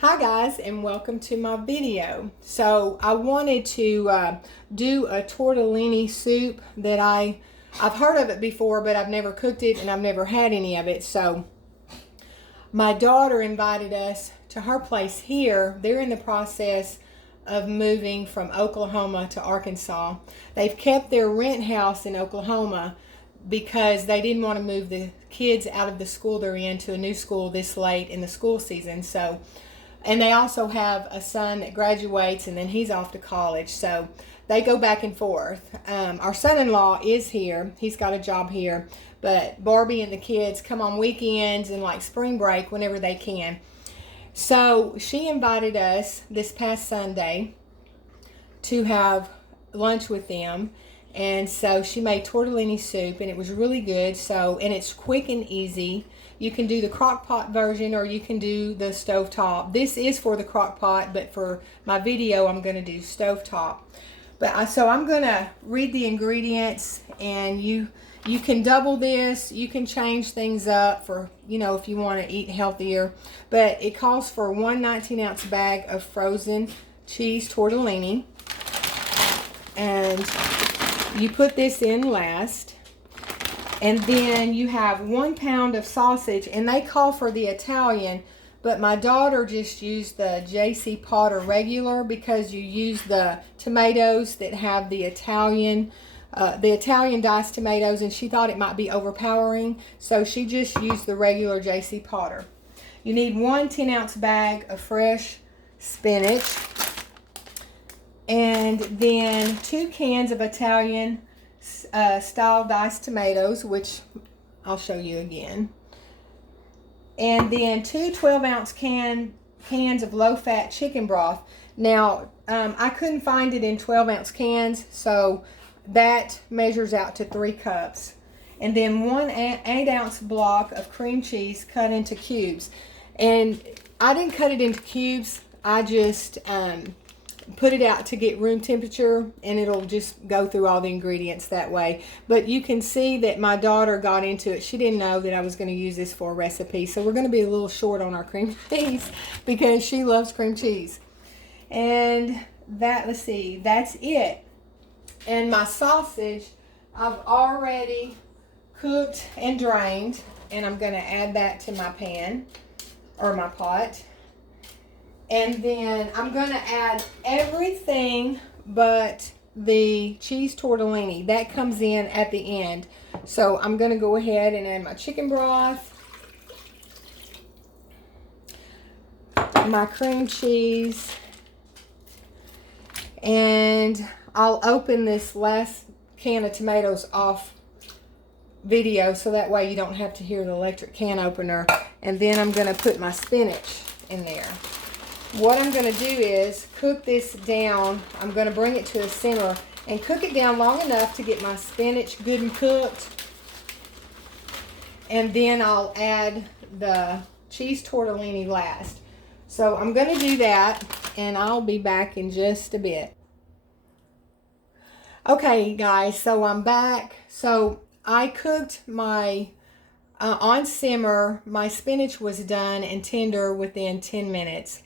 Hi guys, and welcome to my video. So I wanted to do a tortellini soup that I've heard of it before, but I've never cooked it and I've never had any of it. So my daughter invited us to her place here. They're in the process of moving from Oklahoma to Arkansas. They've kept their rent house in Oklahoma because they didn't want to move the kids out of the school they're in to a new school this late in the school season. And they also have a son that graduates and then he's off to college. So they go back and forth. Our son-in-law is here. He's got a job here. But Barbie and the kids come on weekends and like spring break whenever they can. So she invited us this past Sunday to have lunch with them. And so she made tortellini soup and it was really good. And it's quick and easy. You can do the crock pot version or you can do the stovetop. This is for the crock pot, but for my video I'm going to do stovetop. So I'm going to read the ingredients, and you can double this. You can change things up for, if you want to eat healthier. But it calls for 1 19-ounce bag of frozen cheese tortellini. And you put this in last. And then you have 1 pound of sausage, and they call for the Italian, but my daughter just used the J.C. Potter regular because you use the tomatoes that have the Italian diced tomatoes, and she thought it might be overpowering, so she just used the regular J.C. Potter. You need 1 10-ounce bag of fresh spinach, and then 2 cans of Italian style diced tomatoes, which I'll show you again, and then 2 12-ounce cans of low-fat chicken broth. Now I couldn't find it in 12-ounce cans, so that measures out to 3 cups, and then 1 8-ounce block of cream cheese cut into cubes. And I didn't cut it into cubes, I just put it out to get room temperature, and it'll just go through all the ingredients that way. But you can see that my daughter got into it. She didn't know that I was going to use this for a recipe, so we're going to be a little short on our cream cheese because she loves cream cheese. And let's see, that's it. And my sausage I've already cooked and drained, and I'm going to add that to my pan or my pot. And then I'm going to add everything but the cheese tortellini. That comes in at the end. So I'm going to go ahead and add my chicken broth, my cream cheese, and I'll open this last can of tomatoes off video so that way you don't have to hear the electric can opener. And then I'm going to put my spinach in there. What I'm going to do is cook this down. I'm going to bring it to a simmer and cook it down long enough to get my spinach good and cooked. And then I'll add the cheese tortellini last. So I'm going to do that, and I'll be back in just a bit. Okay, guys, so I'm back. So I cooked my, on simmer, my spinach was done and tender within 10 minutes.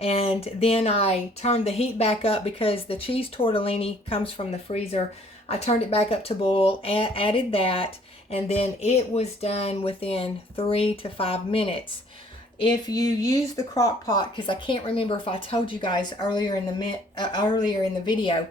And then I turned the heat back up because the cheese tortellini comes from the freezer. I turned it back up to boil, added that, and then it was done within 3 to 5 minutes. If you use the crock pot, because I can't remember if I told you guys earlier in the video,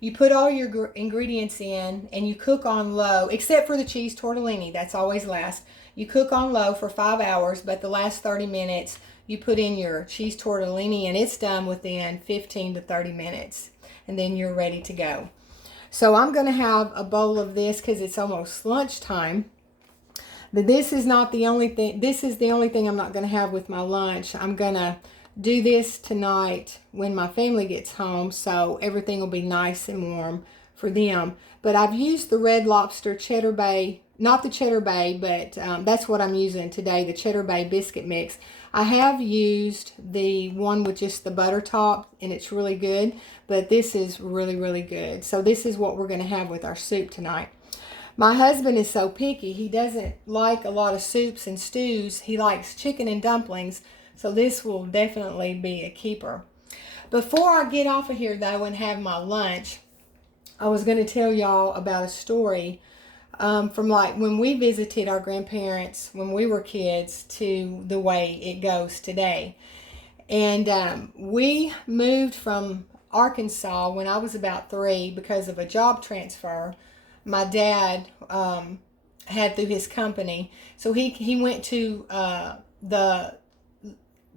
you put all your ingredients in and you cook on low, except for the cheese tortellini. That's always last. You cook on low for 5 hours, but the last 30 minutes you put in your cheese tortellini, and it's done within 15 to 30 minutes. And then you're ready to go. So I'm going to have a bowl of this because it's almost lunchtime. But this is not the only thing. This is the only thing I'm not going to have with my lunch. I'm going to do this tonight when my family gets home, so everything will be nice and warm for them. But I've used the Red Lobster Cheddar Bay, not the Cheddar Bay, but that's what I'm using today, the Cheddar Bay biscuit mix. I have used the one with just the butter top, and it's really good, but this is really, really good. So this is what we're going to have with our soup tonight. My husband is so picky. He doesn't like a lot of soups and stews. He likes chicken and dumplings. So this will definitely be a keeper. Before I get off of here, though, and have my lunch, I was going to tell y'all about a story from like when we visited our grandparents when we were kids to the way it goes today. And we moved from Arkansas when I was about 3 because of a job transfer my dad had through his company. So he went to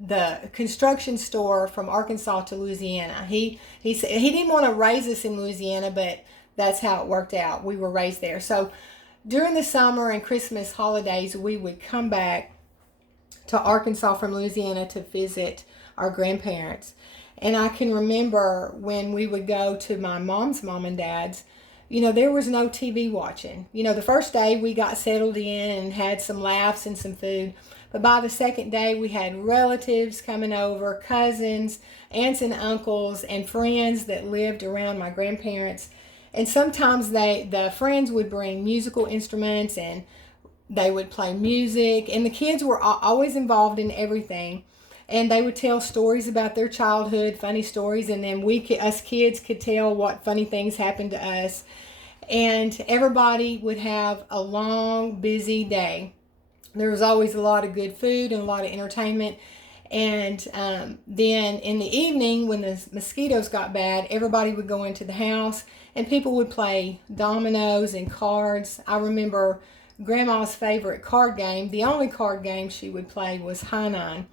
the construction store from Arkansas to Louisiana. He said he didn't want to raise us in Louisiana, but that's how it worked out. We were raised there. So during the summer and Christmas holidays, we would come back to Arkansas from Louisiana to visit our grandparents. And I can remember when we would go to my mom's mom and dad's, there was no TV watching. The first day we got settled in and had some laughs and some food. But by the second day, we had relatives coming over, cousins, aunts and uncles, and friends that lived around my grandparents. And sometimes the friends would bring musical instruments and they would play music. And the kids were always involved in everything. And they would tell stories about their childhood, funny stories. And then us kids could tell what funny things happened to us. And everybody would have a long, busy day. There was always a lot of good food and a lot of entertainment. And then in the evening, when the mosquitoes got bad, everybody would go into the house and people would play dominoes and cards. I remember Grandma's favorite card game. The only card game she would play was High Nine.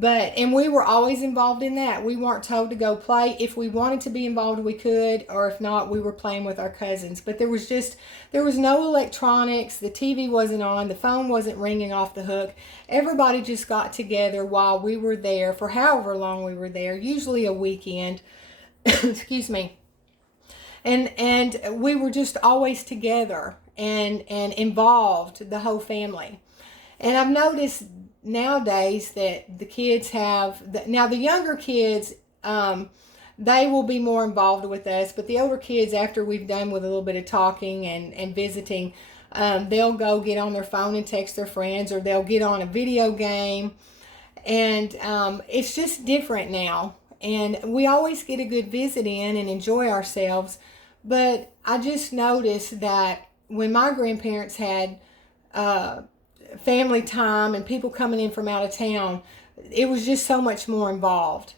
And we were always involved in that. We weren't told to go play. If we wanted to be involved, we could, or if not, we were playing with our cousins. But there was no electronics. The TV wasn't on. The phone wasn't ringing off the hook. Everybody just got together while we were there for however long we were there, usually a weekend. Excuse me. And we were just always together and involved, the whole family. And I've noticed nowadays that the kids now the younger kids, they will be more involved with us, but the older kids, after we've done with a little bit of talking and visiting, they'll go get on their phone and text their friends, or they'll get on a video game. And it's just different now. And we always get a good visit in and enjoy ourselves. But I just noticed that when my grandparents had family time and people coming in from out of town, it was just so much more involved.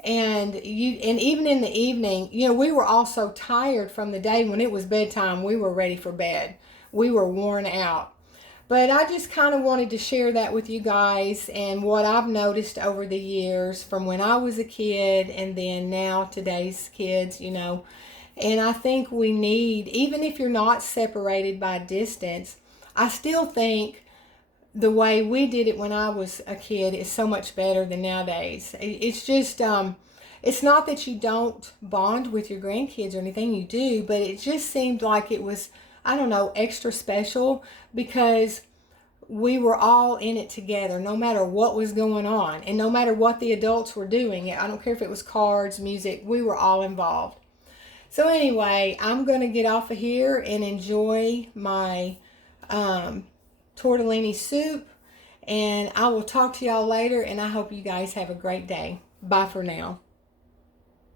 And even in the evening, we were all so tired from the day. When it was bedtime, we were ready for bed. We were worn out. But I just kind of wanted to share that with you guys and what I've noticed over the years from when I was a kid and then now today's kids, And I think we need, even if you're not separated by distance, I still think the way we did it when I was a kid is so much better than nowadays. It's just, it's not that you don't bond with your grandkids or anything, you do, but it just seemed like it was, I don't know, extra special because we were all in it together, no matter what was going on and no matter what the adults were doing. I don't care if it was cards, music, we were all involved. So anyway, I'm going to get off of here and enjoy my tortellini soup, and I will talk to y'all later, and I hope you guys have a great day. Bye for now.